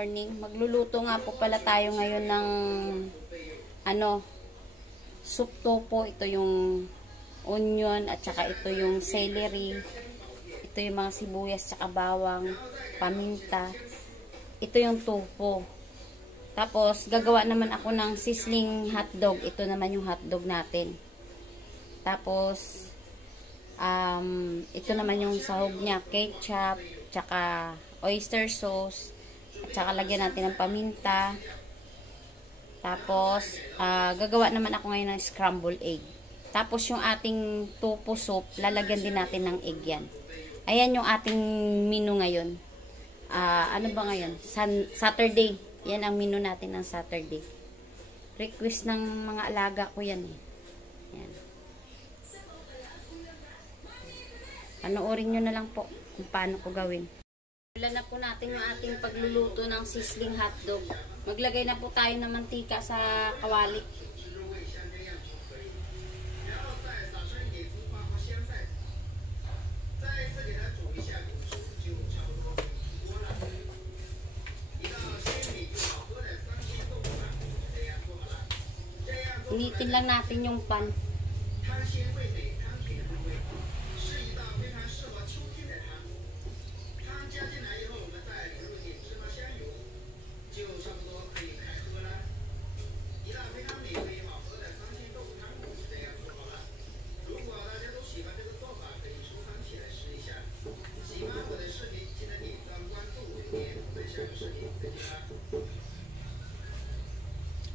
morning. Magluluto nga po pala tayo ngayon ng soup tofu. Ito yung onion at saka ito yung celery. Ito yung mga sibuyas at bawang, paminta. Ito yung tofu. Tapos gagawa naman ako ng sizzling hotdog. Ito naman yung hotdog natin. Tapos ito naman yung sahog niya, ketchup, tsaka oyster sauce, tsaka lagyan natin ng paminta. Tapos gagawa naman ako ngayon ng scrambled egg. Tapos yung ating tofu soup, lalagyan din natin ng egg yan. Ayan yung ating menu ngayon. Ano ba ngayon? Saturday. Yan ang menu natin ng Saturday. Request ng mga alaga ko yan eh. Yan. Panoorin nyo na lang po kung paano ko gawin. Simulan na po natin yung ating pagluluto ng sizzling hotdog. Maglagay na po tayo ng mantika sa kawali. Initin lang natin yung pan.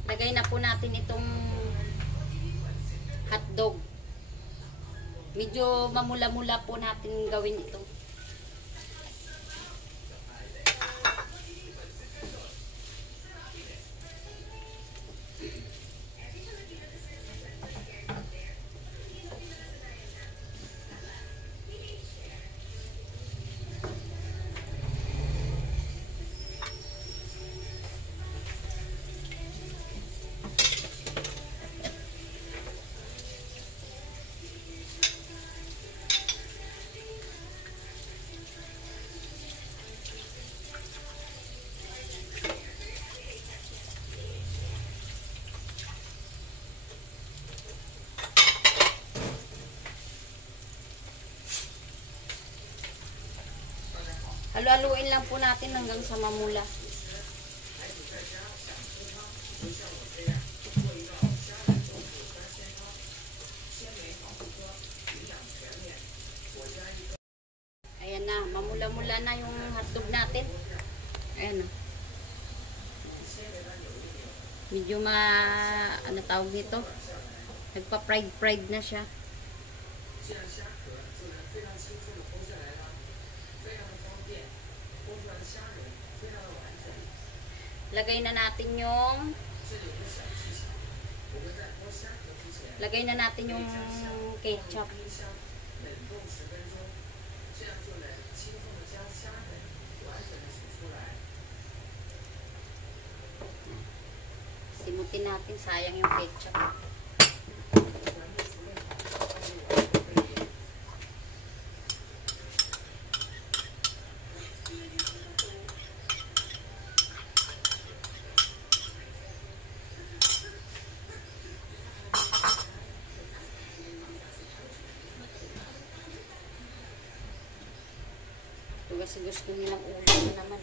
Lagay na po natin itong hotdog. Medyo mamula-mula po natin gawin ito. Halu-haluin lang po natin hanggang sa mamula. Ayan na, mamula-mula na yung hotdog natin. Ayan na. Medyo ano tawag dito? Nagpa-fried na siya. Lagay na natin yung ketchup. Simutin natin, sayang yung ketchup. Kasi gusto nilang ulam na naman.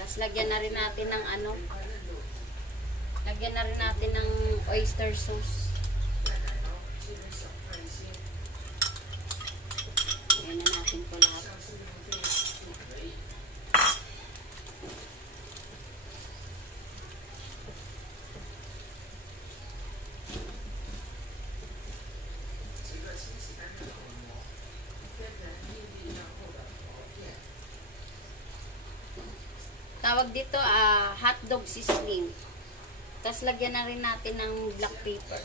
Tapos lagyan na rin natin ng lagyan na rin natin ng oyster sauce. Lagyan na natin ito lahat. Tawag dito hotdog sizzling. Tapos lagyan na rin natin ng black pepper.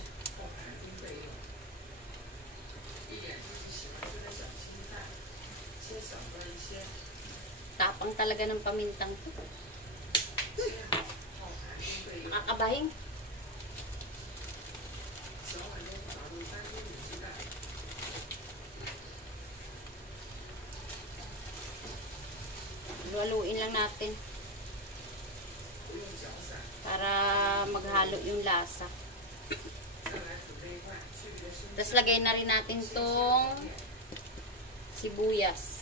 Tapang talaga ng pamintang to. bahing. Haluin lang natin para maghalo yung lasa. Tapos lagay na rin natin tong sibuyas.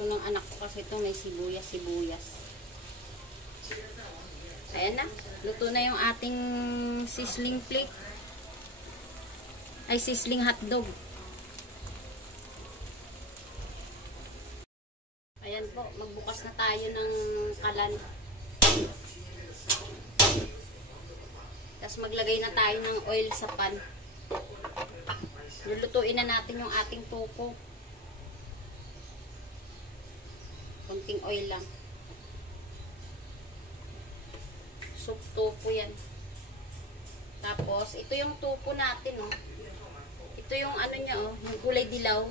Gusto ng anak ko kasi ito may sibuyas. Ayan na. Luto na yung ating sizzling plate. Ay, sizzling hotdog. Ayan po. Magbukas na tayo ng kalan. Tapos maglagay na tayo ng oil sa pan. Lulutuin na natin yung ating tofu. Konting oil lang. Soup tofu yan. Tapos, ito yung tofu natin, oh. Ito yung ano niya, oh. Yung kulay dilaw.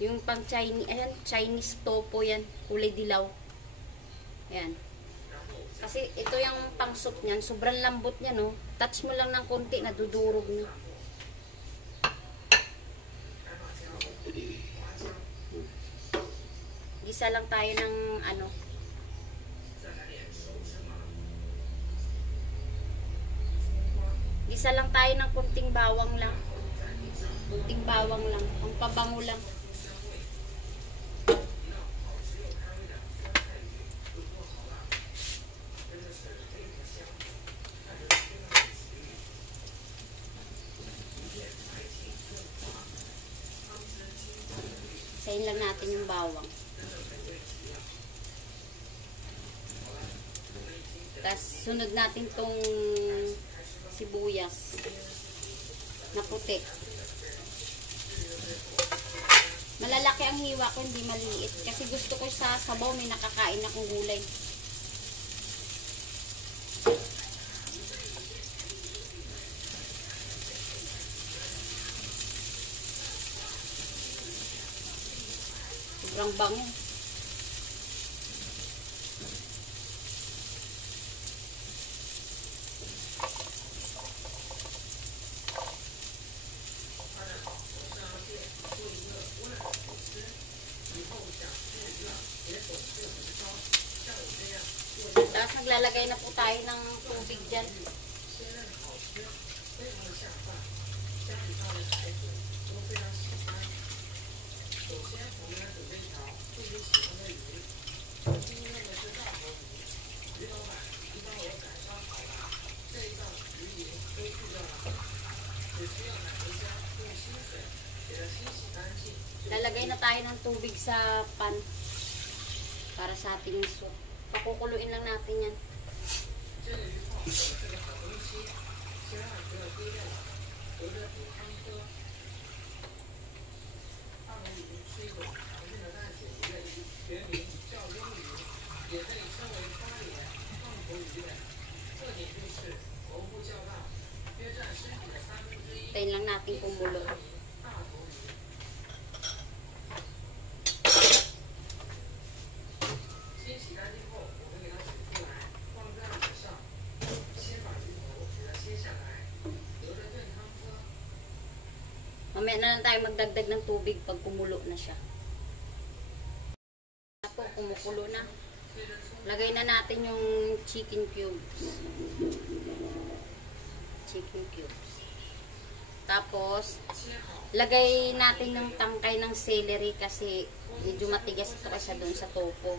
Yung pang Chinese, ayan, Chinese tofu yan. Kulay dilaw. Ayan. Kasi ito yung pang soup niyan. Sobrang lambot niya, no. Touch mo lang ng konti, nadudurog niya. Gisa lang tayo ng ano. Gisa lang tayo ng kunting bawang lang. Kunting bawang lang. Ang pabango lang. Isayin lang natin yung bawang. Tapos, sunod natin tong sibuyas na puti. Malalaki ang hiwa ko, hindi maliit. Kasi gusto ko sa sabaw, may nakakain akong gulay. Sobrang bango. Tapos naglalagay na po tayo ng tubig dyan. Lalagay na tayo ng tubig sa pan para sa ating soup. Pakukuluin lang natin yan. Tayin lang natin kumulo. Mamaya na lang tayo magdagdag ng tubig pag kumulo na siya. Ako, kumukulo na. Lagay na natin yung chicken cubes. Chicken cubes. Tapos, lagay natin yung tangkay ng celery kasi medyo matigas ito kasi doon sa tofu.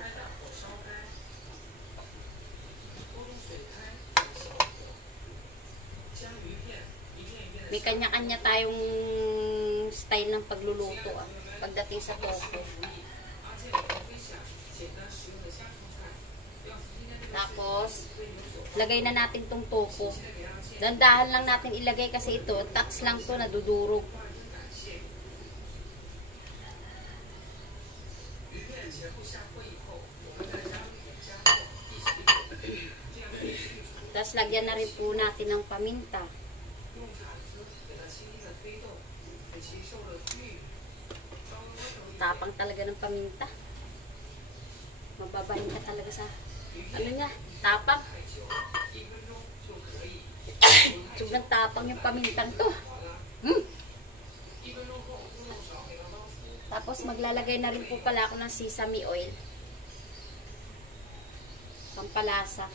May kanya-kanya tayong style ng pagluluto pagdating sa tofu. Tapos, lagay na natin tong tofu. Dandahan lang natin ilagay kasi ito, touch lang to, nadudurog. Tapos, lagyan na rin po natin ng paminta. Tapang talaga ng paminta. Mababahin ka talaga sa ano niya, tapang. Sobrang tapang yung pamintang to. Tapos maglalagay na rin po pala ako ng sesame oil. Pampalasa.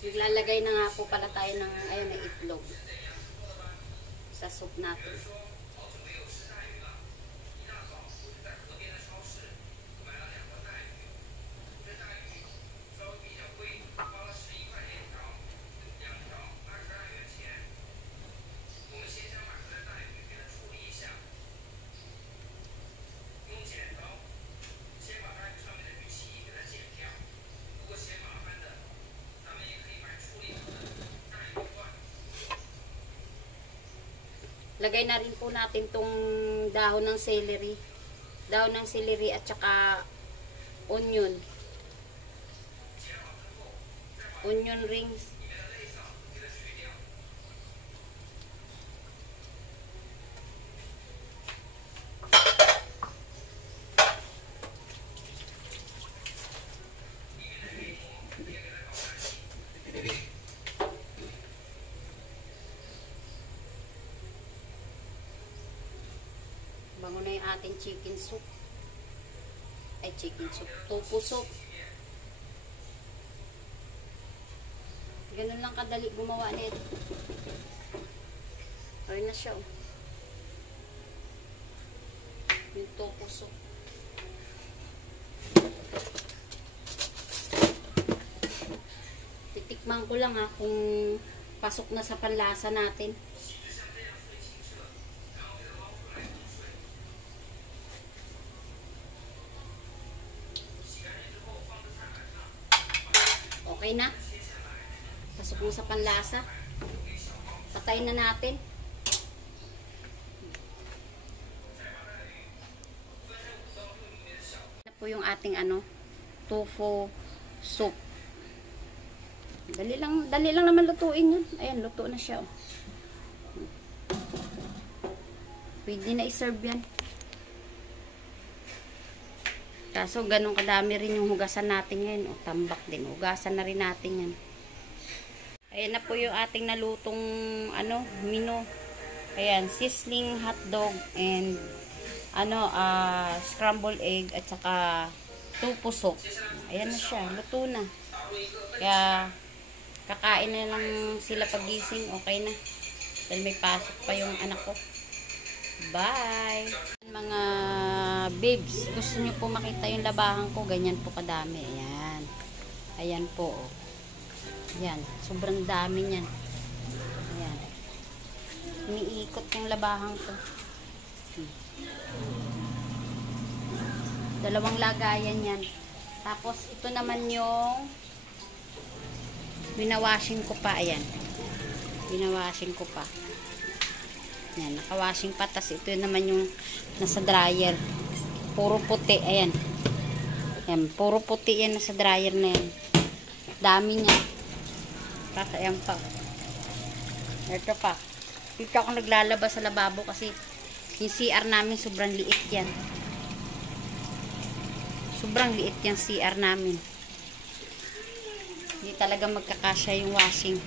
Maglalagay na nga po pala tayo ng ayun, na itlog sa soup natin. Lagay na rin po natin tong dahon ng celery. Dahon ng celery at saka onion. Onion rings. Bango na yung ating chicken soup. Ay, chicken soup. Tofu soup. Ganun lang kadali gumawa nito. Ayun na siya. Yung tofu soup. Titikman ko lang kung pasok na sa panlasa natin. Okay na. Pasok mo sa panlasa. Patayin na natin. Ito po yung ating tofu soup. Dali lang naman lutuin yun. Ayan, luto na siya. Pwede na i-serve yan. Kaso ganun kadami rin yung hugasan natin ngayon. O, tambak din. Hugasan na rin natin yan. Ayan na po yung ating nalutong menu. Ayan, sizzling hotdog and scrambled egg at saka tofu soup. Ayan na siya. Luto na. Kaya kakain na lang sila pagising. Okay na. Dahil may pasok pa yung anak ko. Bye! Mga babes, gusto niyo po makita yung labahan ko, ganyan po kadami. Ayan. Ayan po. Ayan. Sobrang dami niyan. Ayan. Umiikot yung labahan ko. Dalawang lagayan yan. Tapos, ito naman yung winawashing ko pa. Ayan. Winawashing ko pa. Yan, nakawashing pa. Tas ito naman yung nasa dryer. Puro puti. Ayan. Ayan, puro puti yan nasa dryer na yan. Dami niya. Tapos ayan pa. Ito pa. Dito ako naglalaba sa lababo kasi yung CR namin sobrang liit yan. Sobrang liit yung CR namin. Hindi talaga magkakasya yung washing.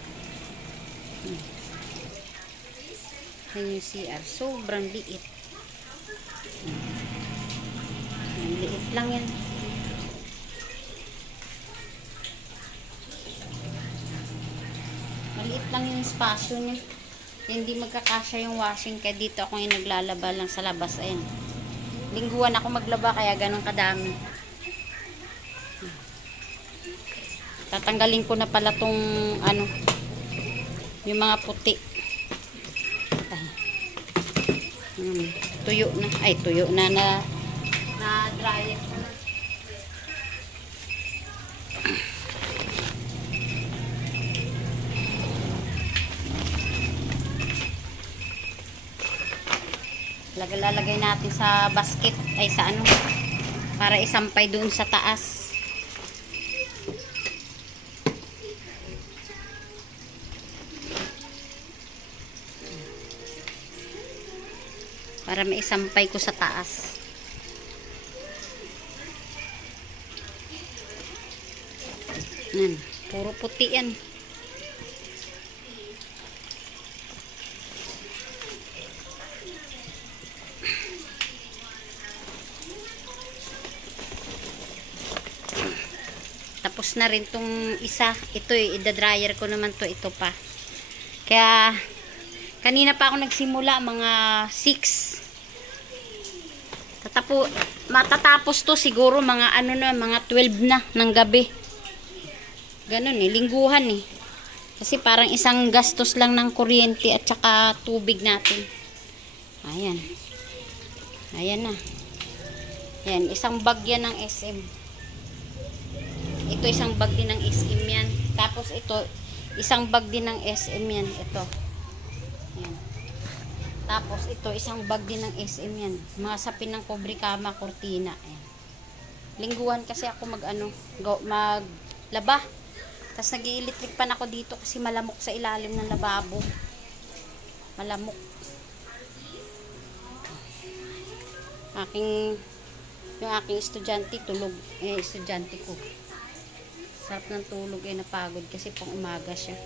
Yan yung CR. Sobrang liit. Liit lang yan. Maliit lang yung spasyo niya. Hindi magkakasya yung washing. Kaya dito ako yung naglalaba lang sa labas. Ayan. Lingguan ako maglaba kaya ganun kadami. Tatanggalin ko na pala tong ano, yung mga puti. Tuyo na. Ay, tuyo na dryer ko na. Lalagay natin sa basket ay sa ano para isampay doon sa taas. Para maisampay ko sa taas. Yan, puro puti yan. Tapos na rin tong isa. Ito i-dryer ko naman to. Ito pa. Kaya kanina pa ako nagsimula mga 6. Matatapos to siguro mga ano na, mga 12 na ng gabi. Ganun lingguhan Kasi parang isang gastos lang ng kuryente at saka tubig natin. Ayan. Ayan na. Ayan, isang bag yan ng SM. Ito isang bag din ng SM yan. Tapos ito, isang bag din ng SM yan. Ito. Ayan. Tapos ito, isang bag din ng SM yan. Mga sapin ng kobre kama, kortina. Ayan. Lingguhan kasi ako maglaba. Tapos nag-i-electric pan ako dito kasi malamok sa ilalim ng lababo. Malamok. Yung aking estudyante tulog. Estudyante ko. Sarap ng tulog napagod kasi pang umaga siya.